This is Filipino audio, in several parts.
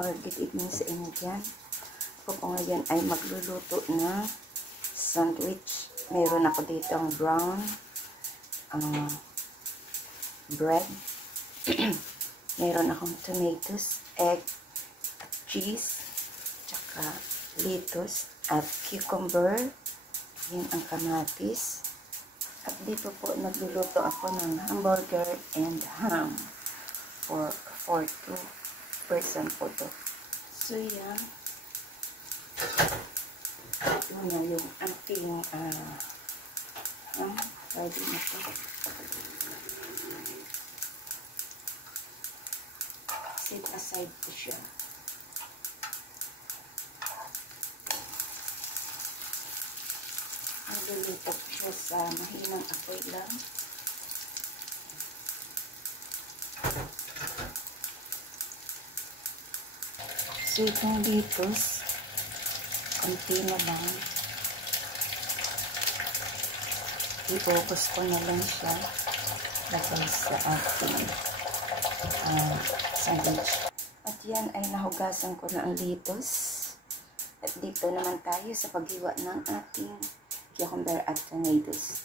or good evening sa inyo dyan. Ako po ngayon ay magluluto ng sandwich. Meron ako dito ang brown bread. Meron akong tomatoes, egg, at cheese, tsaka lettuce, at cucumber. Yan ang kamatis. At dito po nagluluto ako ng hamburger and ham for 2 person po to. So yan. Ito na yung ating ready na po. Set aside ko siya. Nagluluto ko siya sa mahinang apoy lang. So itong lettuce, konti na lang. Ibubos ko na lang siya lagay sa ating sandwich. At yan ay nahugasan ko na ang lettuce. At dito naman tayo sa paghiwa ng ating cucumber at tomatoes.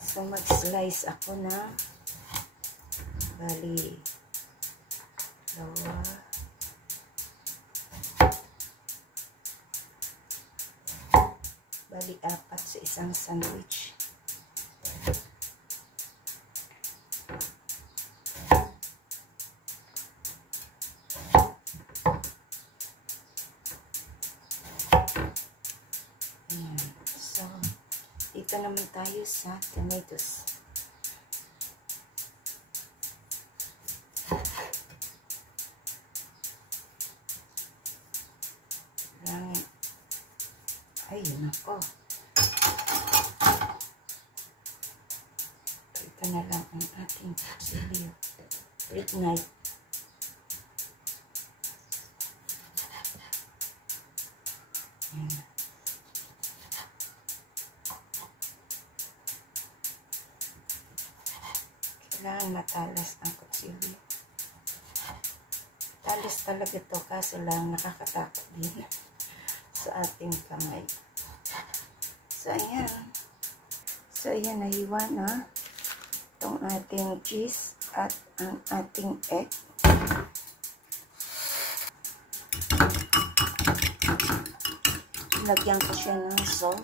So mag-slice ako na bali dalawa, bali 4 sa isang sandwich. Ayan. So dito naman tayo sa tomatoes. Ayun ako. Ito na lang ang ating silyo. Ignite. Ayan. Kailangan matalas ang kutsilyo. Talas talaga ito, kaso lang nakakatakot din sa ating kamay. So ayan. So ayan, nahiwa na itong ating cheese at ang ating egg. Lagyan ko siya ng salt.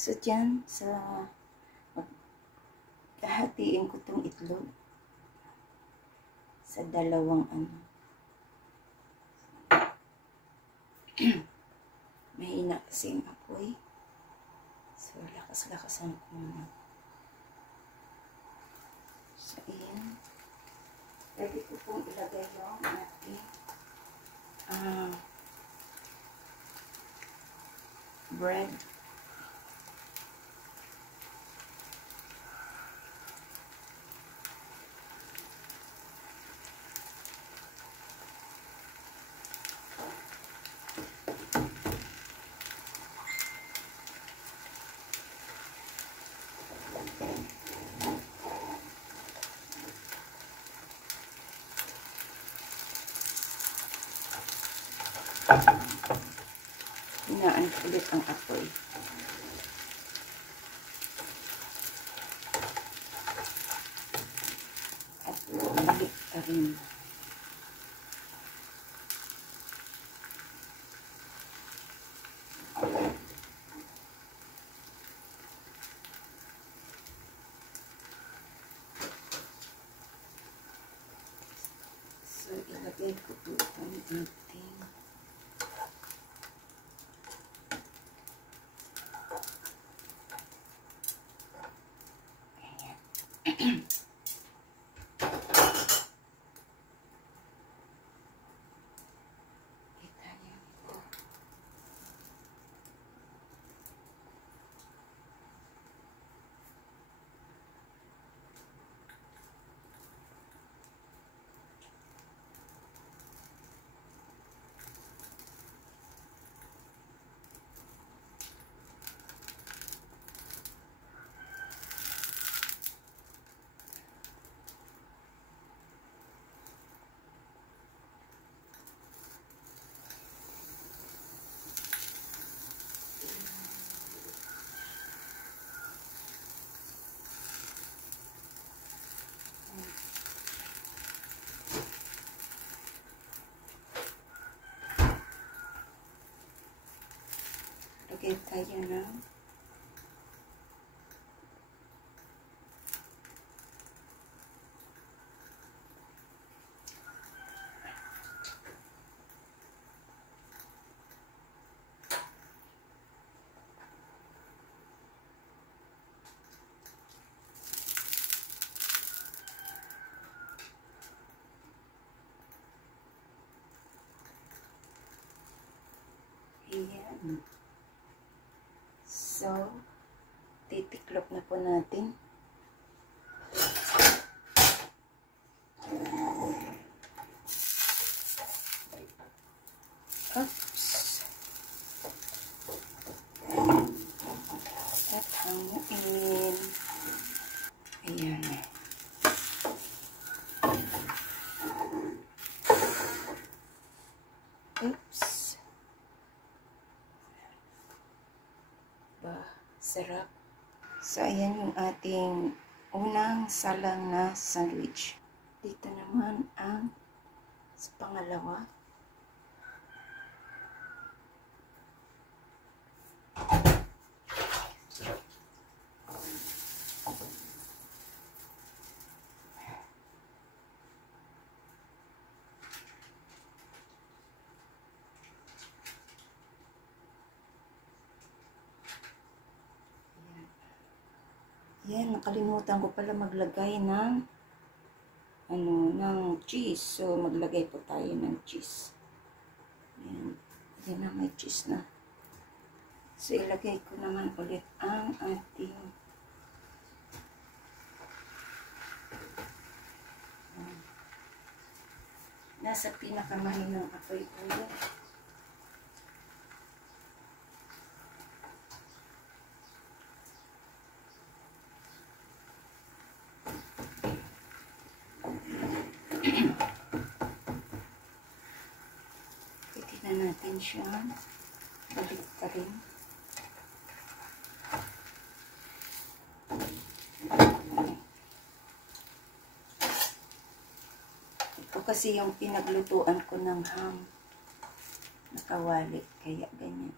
So, dyan, kahatiin ko itong itlog sa dalawang mahina kasi yung apoy. So, lakas-lakasan ko muna. So, ayan. Pwede ko pong ilagay yung ating bread. Hinaan ulit ang apoy. At balik ka rin. So, ilagay ko po itong ating Maglagay tayo ng ayan. So, titiklop na po natin. Oops. At hanguin. Ayan. Oops. Sarap. So, ayan yung ating unang salang na sandwich. Dito naman ang sa pangalawa. Yan, nakalimutan ko pala maglagay ng ng cheese. So, maglagay po tayo ng cheese. Yan. Yan na, may cheese na. So, ilagay ko naman ulit ang ating nasa pinakamahinang apoy po yan. Pwede na natin siya balik ka rin. Ito kasi yung pinaglutuan ko ng ham. Nakawali, kaya ganyan.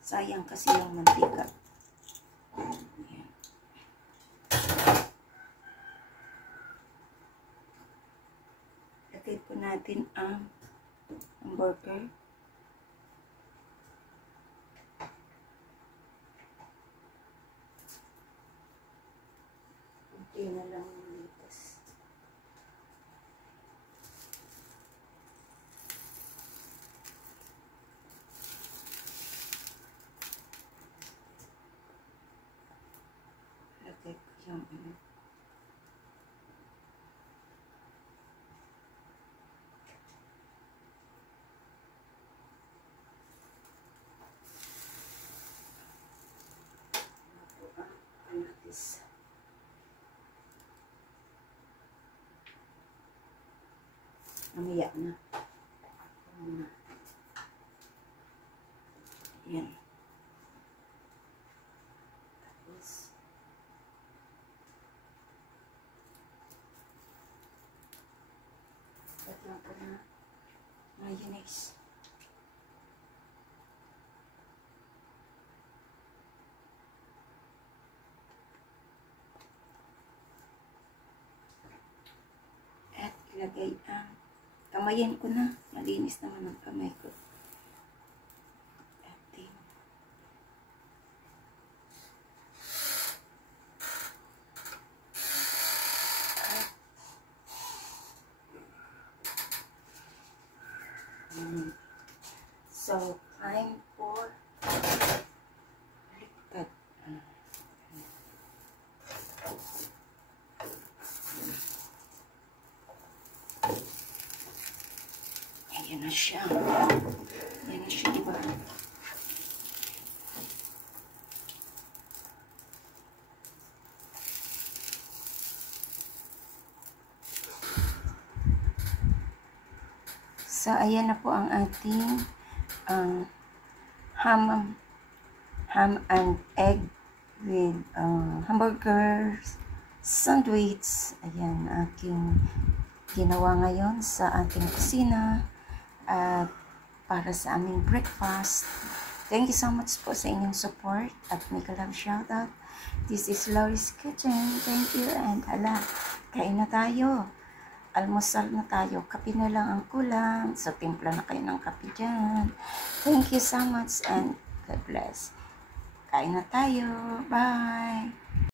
Sayang kasi yung mantika. Ayan. Lagay po natin ang hamburger. Kunti na lang yung litas. Lagay ko yung kamatis. Mamaya na. Yan. Tapos, lagyan ko na mayonnaise. At ilagay ang kamayin ko na. Malinis naman ang kamay ko. Ating so, time for baliktad. Ayan na siya. Ayan na siya, diba? So, ayan na po ang ating ham and egg with hamburgers, sandwich. Ayan, aking ginawa ngayon sa ating kusina at para sa aming breakfast. Thank you so much po sa inyong support at mega love shoutout. This is Lori's Kitchen. Thank you and hala, kain na tayo. Almusal na tayo. Kape na lang ang kulang. So, timpla na kayo ng kape dyan. Thank you so much and God bless. Kain na tayo. Bye!